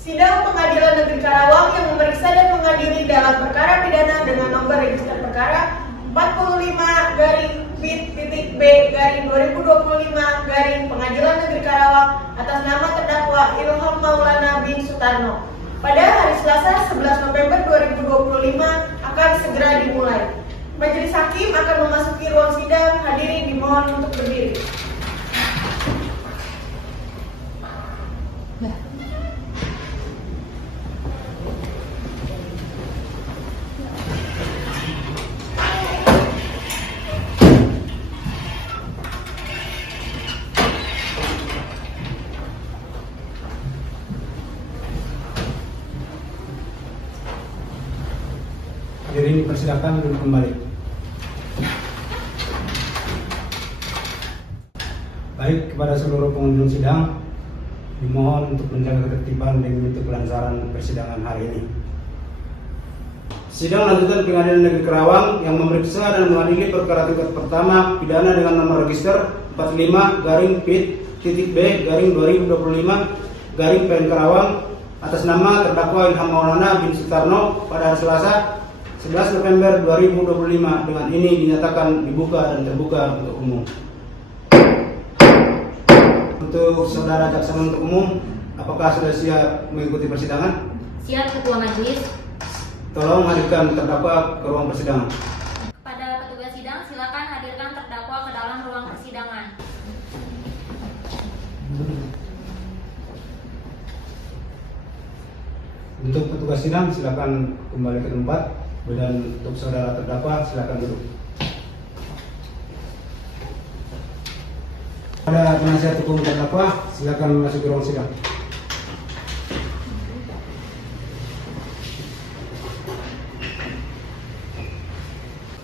Sidang Pengadilan Negeri Karawang yang memeriksa dan mengadili dalam perkara pidana dengan nomor register perkara 45-B-2025 Pengadilan Negeri Karawang atas nama terdakwa Ilham Maulana bin Sutarno pada hari Selasa 11 November 2025 akan segera dimulai. Majelis Hakim akan memasuki ruang sidang. Hadirin dimohon untuk berdiri. Hadirin dipersilakan duduk kembali. Baik, kepada seluruh pengunjung sidang, dimohon untuk menjaga ketertiban dan untuk kelancaran persidangan hari ini. Sidang lanjutan Pengadilan Negeri Karawang yang memeriksa dan mengadili perkara tingkat pertama pidana dengan nomor register 45-P-B-2025-PN Karawang atas nama terdakwa Ilham Maulana bin Sutarno pada hari Selasa 11 November 2025 dengan ini dinyatakan dibuka dan terbuka untuk umum. Untuk saudara jaksa penuntut umum, apakah sudah siap mengikuti persidangan? Siap, Ketua Majelis. Tolong hadirkan terdakwa ke ruang persidangan. Kepada petugas sidang, silakan hadirkan terdakwa ke dalam ruang persidangan. Untuk petugas sidang, silakan kembali ke tempat. Dan untuk saudara terdakwa, silakan duduk. Pada penasihat hukum terdakwa, silakan masuk ke ruang sidang.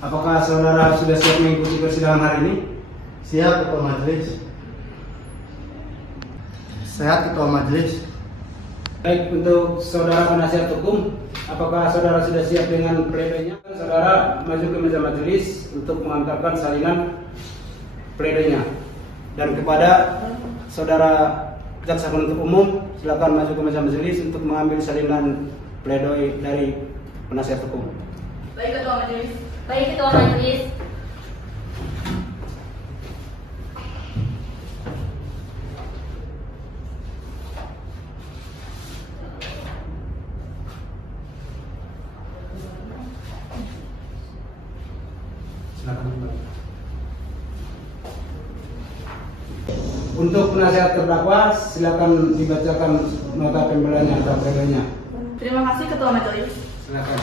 Apakah saudara sudah siap mengikuti persidangan hari ini? Siap, Ketua Majelis. Sehat, Ketua Majelis. Baik, untuk saudara penasihat hukum, apakah saudara sudah siap dengan pledoinya? Saudara maju ke meja majelis untuk mengantarkan salinan pledoinya. Dan kepada saudara jaksa penuntut umum, silakan maju ke meja majelis untuk mengambil salinan pledoi dari penasihat hukum. Baik, Ketua Majelis. Baik, Ketua Majelis. Untuk penasihat terdakwa, silakan dibacakan nota pembelanya atau pledoinya. Terima kasih, Ketua Majelis. Silakan.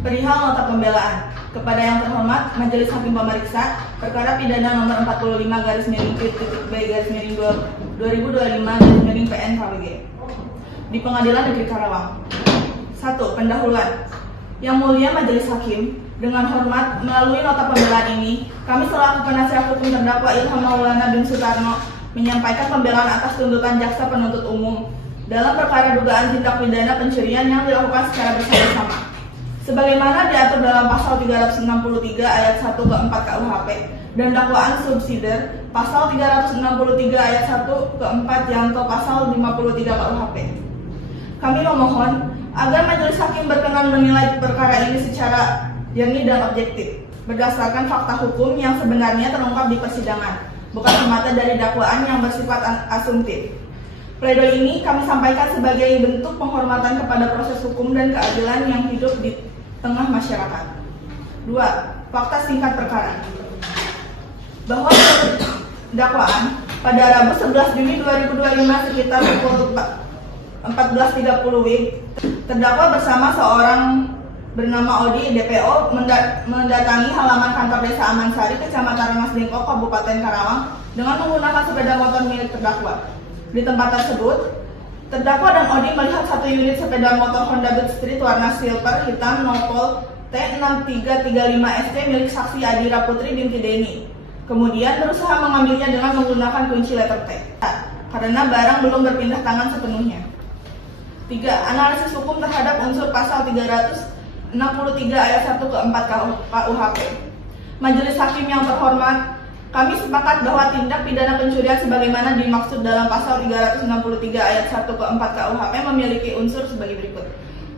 Perihal nota pembelaan. Kepada yang terhormat Majelis Hakim Pemeriksa, perkara pidana nomor 45-P-B-2025-PN KWG di Pengadilan Negeri Karawang. 1. Pendahuluan. Yang mulia Majelis Hakim, dengan hormat, melalui nota pembelaan ini, kami selaku penasihat hukum terdakwa Ilham Maulana bin Sutarno menyampaikan pembelaan atas tuntutan jaksa penuntut umum dalam perkara dugaan tindak pidana pencurian yang dilakukan secara bersama-sama. Sebagaimana diatur dalam pasal 363 ayat 1 ke 4 KUHP dan dakwaan subsidiar pasal 363 ayat 1 ke 4 Yanto pasal 53 KUHP. Kami memohon agar Majelis Hakim berkenan menilai perkara ini secara jernih dan objektif berdasarkan fakta hukum yang sebenarnya terungkap di persidangan, bukan semata dari dakwaan yang bersifat asumtif. Pledoi ini kami sampaikan sebagai bentuk penghormatan kepada proses hukum dan keadilan yang hidup di tengah masyarakat. 2. Fakta singkat perkara. Bahwa dakwaan pada Rabu 11 Juni 2025 sekitar pukul 14.30 WIB, terdakwa bersama seorang bernama Odi DPO mendatangi halaman kantor Desa Amansari, Kecamatan Rengas Dengklok, Kabupaten Karawang dengan menggunakan sepeda motor milik terdakwa. Di tempat tersebut, terdakwa dan Odi melihat satu unit sepeda motor Honda Beat Street warna silver hitam nopol T6335ST milik saksi Adira Putri binti Deni. Kemudian berusaha mengambilnya dengan menggunakan kunci letter T karena barang belum berpindah tangan sepenuhnya. 3. Analisis hukum terhadap unsur pasal 363 ayat 1 ke 4 KUHP. Majelis Hakim yang terhormat, Kami sepakat bahwa tindak pidana pencurian sebagaimana dimaksud dalam pasal 363 ayat 1 ke 4 KUHP memiliki unsur sebagai berikut.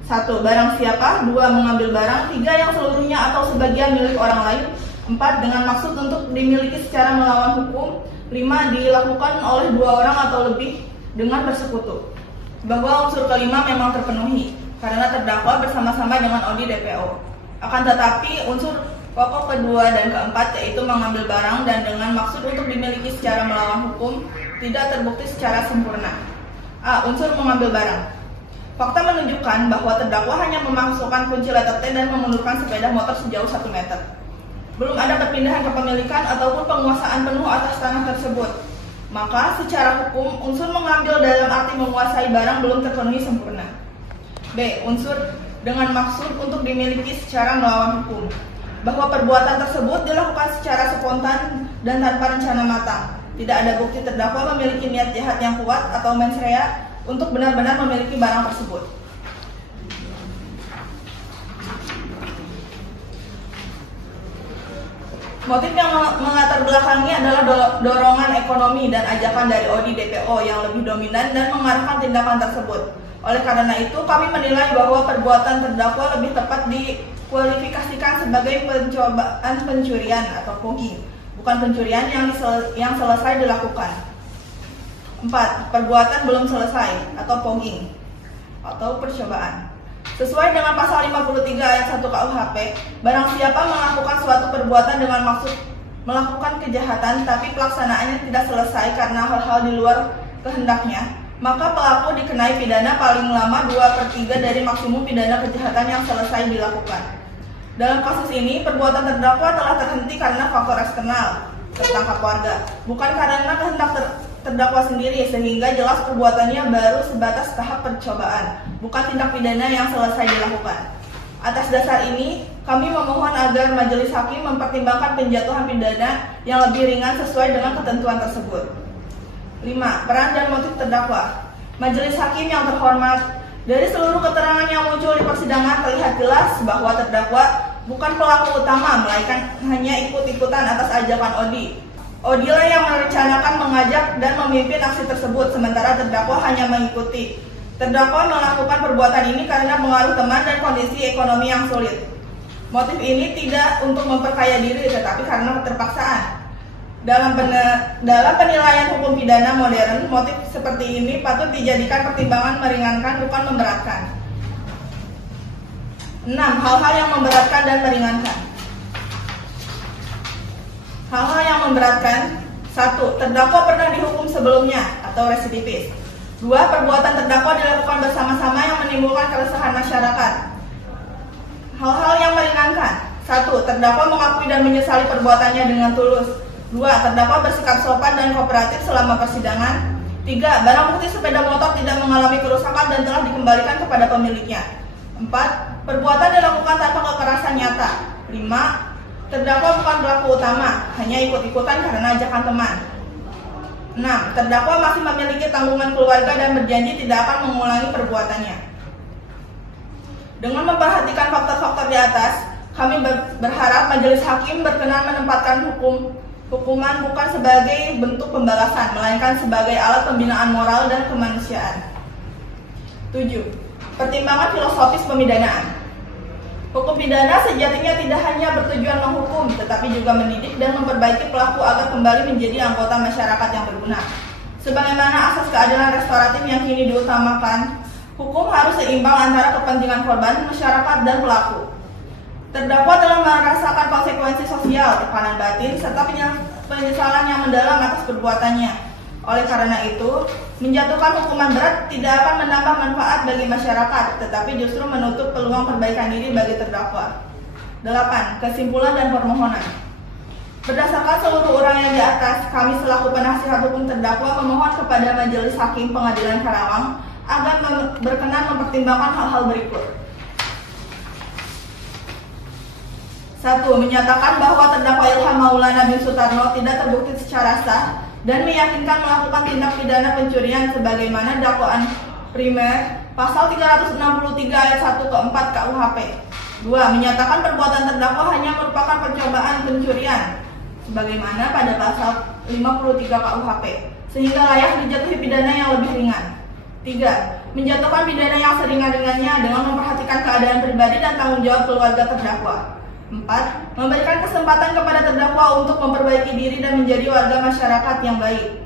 1. Barang siapa. 2. Mengambil barang. 3. Yang seluruhnya atau sebagian milik orang lain. 4. Dengan maksud untuk dimiliki secara melawan hukum. 5. Dilakukan oleh 2 orang atau lebih dengan bersekutu. Bahwa unsur kelima memang terpenuhi karena terdakwa bersama-sama dengan ODI DPO. Akan tetapi unsur pokok kedua dan keempat, yaitu mengambil barang dan dengan maksud untuk dimiliki secara melawan hukum, tidak terbukti secara sempurna. A. Unsur mengambil barang. Fakta menunjukkan bahwa terdakwa hanya memasukkan kunci letter T dan memundurkan sepeda motor sejauh 1 meter. Belum ada perpindahan kepemilikan ataupun penguasaan penuh atas tanah tersebut. Maka secara hukum, unsur mengambil dalam arti menguasai barang belum terpenuhi sempurna. B. Unsur dengan maksud untuk dimiliki secara melawan hukum. Bahwa perbuatan tersebut dilakukan secara spontan dan tanpa rencana matang. Tidak ada bukti terdakwa memiliki niat jahat yang kuat atau mens rea untuk benar-benar memiliki barang tersebut. Motif yang melatar belakangi adalah dorongan ekonomi dan ajakan dari ODI DPO yang lebih dominan dan mengarahkan tindakan tersebut. Oleh karena itu, kami menilai bahwa perbuatan terdakwa lebih tepat dikualifikasikan sebagai pencobaan pencurian atau fogging, bukan pencurian yang selesai dilakukan. 4. Perbuatan belum selesai atau fogging atau percobaan. Sesuai dengan pasal 53 ayat 1 KUHP, barang siapa melakukan suatu perbuatan dengan maksud melakukan kejahatan tapi pelaksanaannya tidak selesai karena hal-hal di luar kehendaknya, maka pelaku dikenai pidana paling lama 2/3 dari maksimum pidana kejahatan yang selesai dilakukan. Dalam kasus ini, perbuatan terdakwa telah terhenti karena faktor eksternal, tertangkap warga, bukan karena kehendak terdakwa sendiri, sehingga jelas perbuatannya baru sebatas tahap percobaan, bukan tindak pidana yang selesai dilakukan. Atas dasar ini, kami memohon agar majelis hakim mempertimbangkan penjatuhan pidana yang lebih ringan sesuai dengan ketentuan tersebut. 5. Peran dan motif terdakwa. Majelis hakim yang terhormat, dari seluruh keterangan yang muncul di persidangan terlihat jelas bahwa terdakwa bukan pelaku utama, melainkan hanya ikut-ikutan atas ajakan ODI. ODI lah yang merencanakan, mengajak, dan memimpin aksi tersebut, sementara terdakwa hanya mengikuti. Terdakwa melakukan perbuatan ini karena pengaruh teman dan kondisi ekonomi yang sulit. Motif ini tidak untuk memperkaya diri, tetapi karena keterpaksaan. Dalam penilaian hukum pidana modern, motif seperti ini patut dijadikan pertimbangan meringankan, bukan memberatkan. 6. Hal-hal yang memberatkan dan meringankan. Hal-hal yang memberatkan. 1. Terdakwa pernah dihukum sebelumnya atau residivis. 2. Perbuatan terdakwa dilakukan bersama-sama yang menimbulkan keresahan masyarakat. Hal-hal yang meringankan. 1. Terdakwa mengakui dan menyesali perbuatannya dengan tulus. 2. Terdakwa bersikap sopan dan kooperatif selama persidangan. 3. Barang bukti sepeda motor tidak mengalami kerusakan dan telah dikembalikan kepada pemiliknya. 4. Perbuatan dilakukan tanpa kekerasan nyata. 5. Terdakwa bukan pelaku utama, hanya ikut-ikutan karena ajakan teman. 6. Terdakwa masih memiliki tanggungan keluarga dan berjanji tidak akan mengulangi perbuatannya. Dengan memperhatikan faktor-faktor di atas, kami berharap majelis hakim berkenan menempatkan hukuman bukan sebagai bentuk pembalasan, melainkan sebagai alat pembinaan moral dan kemanusiaan. 7. Pertimbangan filosofis pemidanaan. Hukum pidana sejatinya tidak hanya bertujuan menghukum, tetapi juga mendidik dan memperbaiki pelaku agar kembali menjadi anggota masyarakat yang berguna. Sebagaimana asas keadilan restoratif yang kini diutamakan, hukum harus seimbang antara kepentingan korban, masyarakat, dan pelaku. Terdakwa telah merasakan konsekuensi sosial, tekanan batin, serta penyesalan yang mendalam atas perbuatannya. Oleh karena itu, menjatuhkan hukuman berat tidak akan menambah manfaat bagi masyarakat, tetapi justru menutup peluang perbaikan diri bagi terdakwa. 8. Kesimpulan dan permohonan. Berdasarkan seluruh urang yang di atas, kami selaku penasihat hukum terdakwa memohon kepada Majelis Hakim Pengadilan Karawang agar berkenan mempertimbangkan hal-hal berikut. 1. Menyatakan bahwa terdakwa Ilham Maulana bin Sutarno tidak terbukti secara sah dan meyakinkan melakukan tindak pidana pencurian sebagaimana dakwaan primer pasal 363 ayat 1 ke 4 KUHP. 2. Menyatakan perbuatan terdakwa hanya merupakan percobaan pencurian sebagaimana pada pasal 53 KUHP, sehingga layak dijatuhi pidana yang lebih ringan. 3. Menjatuhkan pidana yang seringan-ringannya dengan memperhatikan keadaan pribadi dan tanggung jawab keluarga terdakwa. 4. Memberikan kesempatan kepada terdakwa untuk memperbaiki diri dan menjadi warga masyarakat yang baik.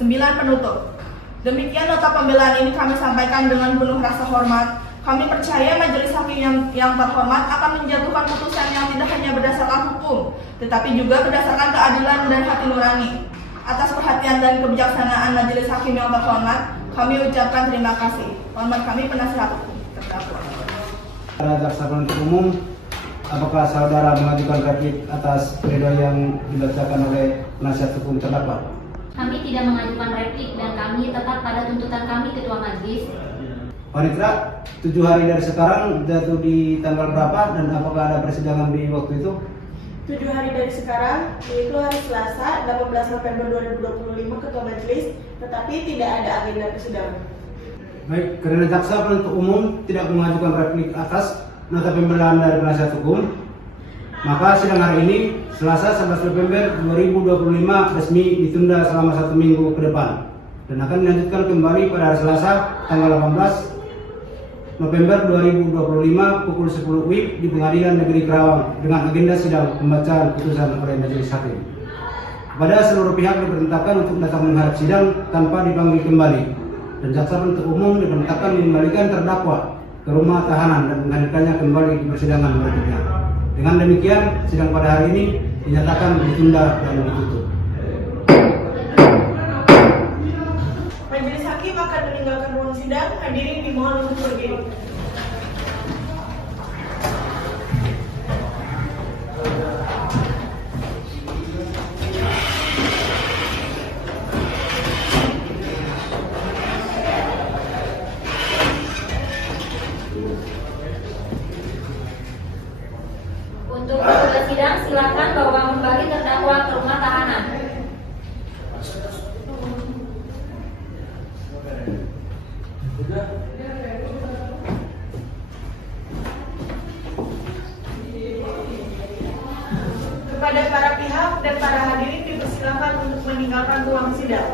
9. Penutup. Demikian nota pembelaan ini kami sampaikan dengan penuh rasa hormat. Kami percaya majelis hakim yang terhormat akan menjatuhkan putusan yang tidak hanya berdasarkan hukum, tetapi juga berdasarkan keadilan dan hati nurani. Atas perhatian dan kebijaksanaan majelis hakim yang terhormat, kami ucapkan terima kasih. Hormat kami penasihat hukum terdakwa. Para jaksa penuntut umum, apakah saudara mengajukan replik atas pledoi yang dibacakan oleh penasihat hukum terdakwa? Kami tidak mengajukan replik dan kami tetap pada tuntutan kami, Ketua Majelis. Panitra, 7 hari dari sekarang jatuh di tanggal berapa dan apakah ada persidangan di waktu itu? 7 hari dari sekarang, yaitu hari Selasa 18 November 2025, Ketua Majelis, tetapi tidak ada agenda persidangan. Baik, karena jaksa penuntut umum tidak mengajukan replik atas nota pembelaan dari penasihat hukum, maka sidang hari ini Selasa 11 November 2025 resmi ditunda selama 1 minggu ke depan dan akan dilanjutkan kembali pada hari Selasa tanggal 18 November 2025 pukul 10 WIB di Pengadilan Negeri Kerawang dengan agenda sidang pembacaan putusan oleh majelis hakim. Kepada seluruh pihak diperintahkan untuk datang menghadap sidang tanpa dipanggil kembali dan jaksa penuntut umum diperintahkan mengembalikan terdakwa ke rumah tahanan dan menghadirkannya kembali di persidangan berikutnya. Dengan demikian, sidang pada hari ini dinyatakan ditunda dan ditutup. Majelis hakim akan meninggalkan ruang sidang. Hadirin dimohon untuk berdiri. Untuk petugas sidang, silakan bawa kembali terdakwa ke rumah tahanan. Kepada para pihak dan para hadirin dipersilakan untuk meninggalkan ruang sidang.